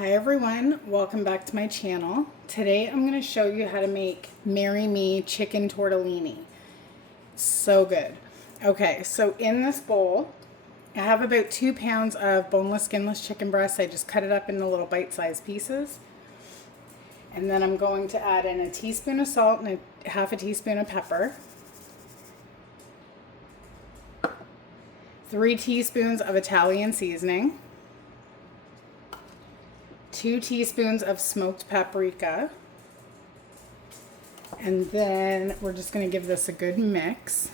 Hi everyone, welcome back to my channel. Today I'm going to show you how to make Marry Me chicken tortellini. So good. Okay, so in this bowl I have about 2 pounds of boneless, skinless chicken breast. I just cut it up into little bite-sized pieces. And then I'm going to add in a teaspoon of salt and half a teaspoon of pepper. 3 teaspoons of Italian seasoning. 2 teaspoons of smoked paprika, and then we're just going to give this a good mix.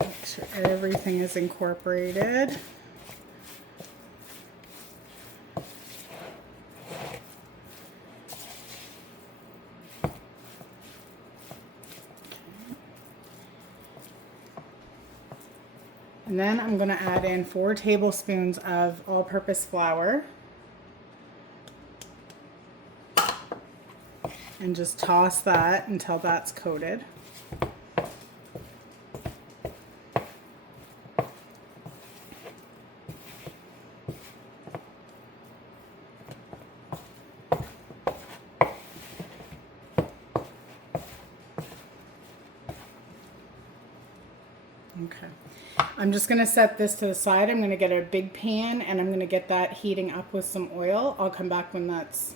Make sure everything is incorporated. And then I'm going to add in 4 tablespoons of all-purpose flour and just toss that until that's coated. Okay. I'm just going to set this to the side. I'm going to get a big pan and I'm going to get that heating up with some oil. I'll come back when that's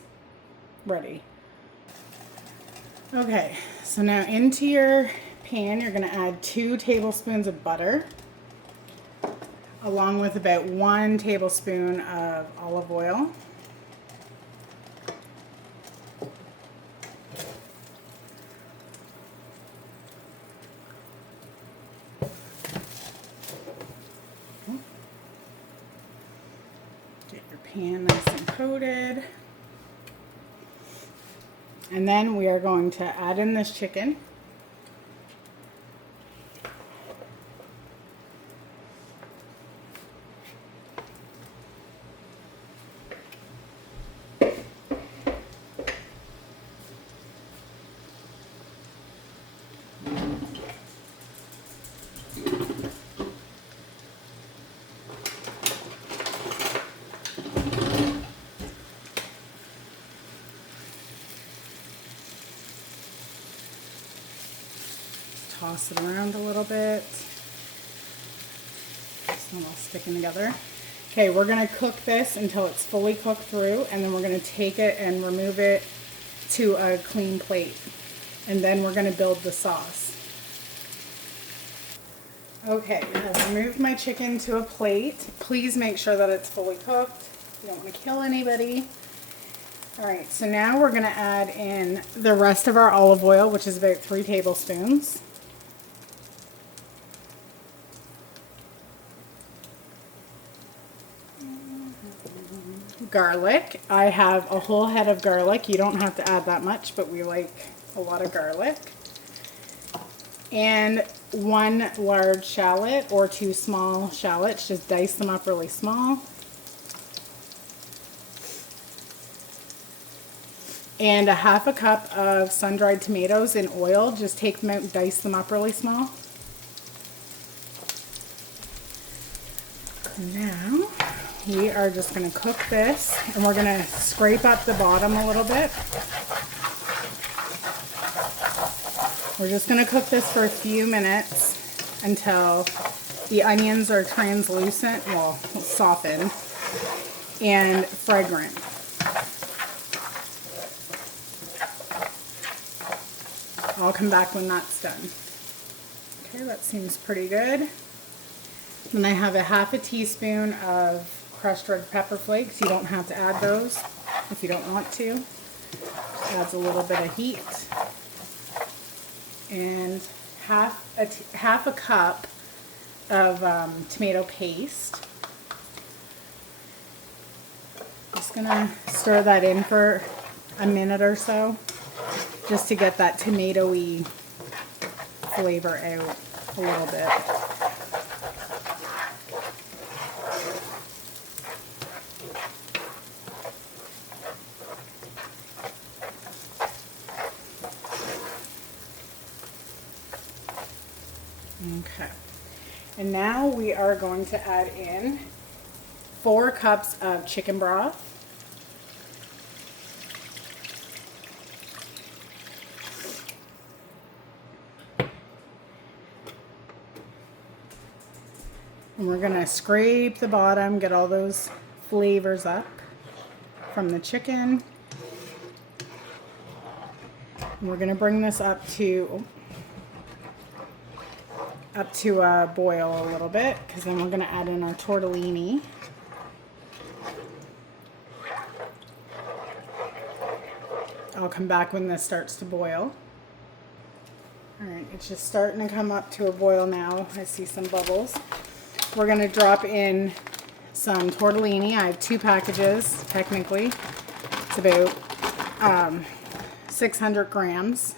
ready. Okay, so now into your pan you're going to add 2 tablespoons of butter along with about 1 tablespoon of olive oil. Get your pan nice and coated. And then we are going to add in this chicken. Toss it around a little bit. It's not all sticking together. Okay, we're going to cook this until it's fully cooked through, and then we're going to take it and remove it to a clean plate. And then we're going to build the sauce. Okay, I've removed my chicken to a plate. Please make sure that it's fully cooked. You don't want to kill anybody. Alright, so now we're going to add in the rest of our olive oil, which is about 3 tablespoons. Garlic. I have a whole head of garlic. You don't have to add that much, but we like a lot of garlic. And 1 large shallot or 2 small shallots. Just dice them up really small. And a half a cup of sun-dried tomatoes in oil. Just take them out and dice them up really small. Now we are just going to cook this, and we're going to scrape up the bottom a little bit. We're just going to cook this for a few minutes until the onions are translucent, well, softened, and fragrant. I'll come back when that's done. Okay, that seems pretty good. Then I have a half a teaspoon of crushed red pepper flakes. You don't have to add those if you don't want to. Adds a little bit of heat. And half a cup of tomato paste. Just gonna stir that in for a minute or so, just to get that tomatoey flavor out a little bit. Okay. And now we are going to add in 4 cups of chicken broth. And we're going to scrape the bottom, get all those flavors up from the chicken. And we're going to bring this up to a boil a little bit, because then we're going to add in our tortellini. I'll come back when this starts to boil. Alright, it's just starting to come up to a boil now. I see some bubbles. We're going to drop in some tortellini. I have 2 packages, technically. It's about 600 grams.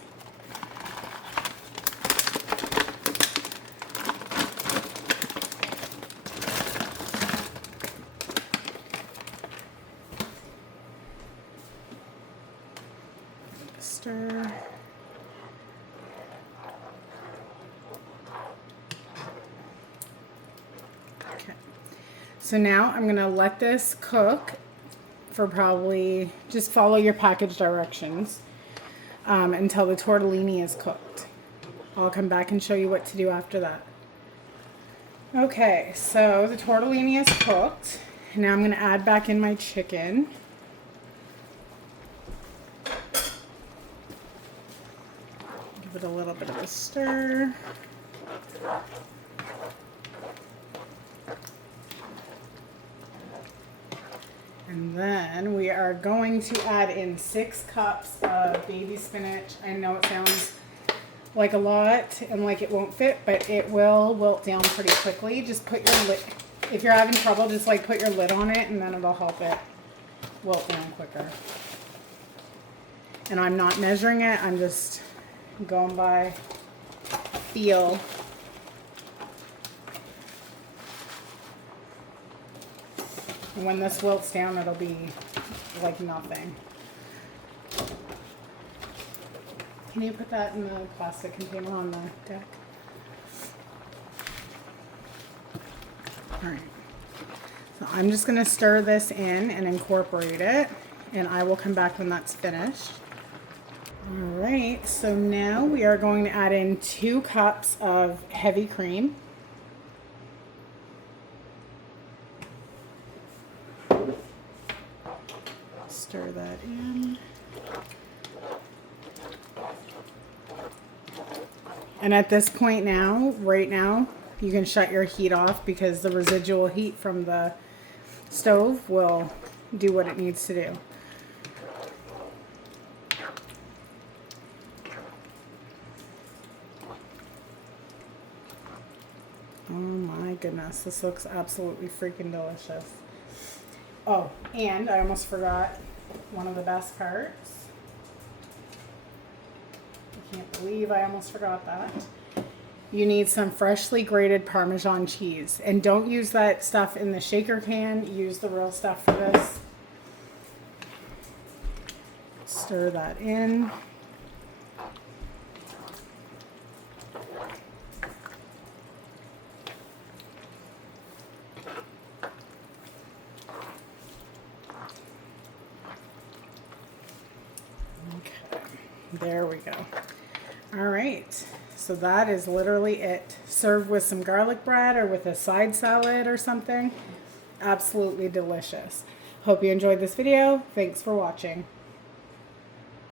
Stir. Okay. So now I'm going to let this cook for probably, just follow your package directions until the tortellini is cooked. I'll come back and show you what to do after that. Okay, so the tortellini is cooked. Now I'm going to add back in my chicken. Give it a little bit of a stir. And then we are going to add in 6 cups of baby spinach. I know it sounds like a lot and like it won't fit, but it will wilt down pretty quickly. Just put your lid, if you're having trouble, just like put your lid on it and then it'll help it wilt down quicker. And I'm not measuring it, I'm just going by feel. And when this wilts down, it'll be like nothing. Can you put that in the plastic container on the deck? All right. So I'm just going to stir this in and incorporate it, and I will come back when that's finished. All right, so now we are going to add in 2 cups of heavy cream. Stir that in. And at this point now, right now, you can shut your heat off because the residual heat from the stove will do what it needs to do. Oh my goodness, this looks absolutely freaking delicious. Oh, and I almost forgot one of the best parts. I can't believe I almost forgot that. You need some freshly grated Parmesan cheese. And don't use that stuff in the shaker can. Use the real stuff for this. Stir that in. Okay, there we go. All right, so that is literally it. Served with some garlic bread or with a side salad or something. Absolutely delicious. Hope you enjoyed this video. Thanks for watching.